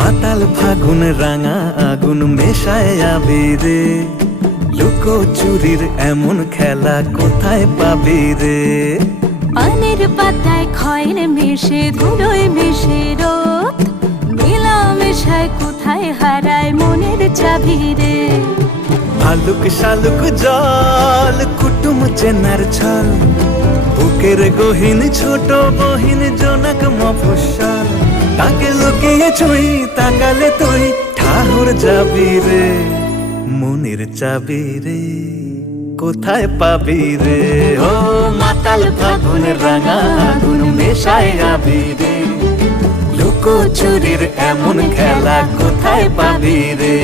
মাতাল ফাগুন রাঙা আগুন মেশায় আবিরে, লুকো চুরির এমন খেলা কোথায় পাবি রে? পানের পাতায় খয়ের মিশে ধুলোয় মিশে রোদ, মেলা মেশায় কোথায় হারায় মনের চাবি রে? ভালুক শালুক জল কুটুম চেনার ছল, বুকের গহীন ছোট বহিন জনক মফস্বল, তাকে লুকিয়ে ছুঁই তাকালে তুই ঠাহর যাবি রে। মনের চাবি রে কোথায় পাবি রে? ও মাতাল ফাগুন রাঙা আগুন মেশায় আবিরে, লুকো চুরির এমন খেলা কোথায় পাবি রে?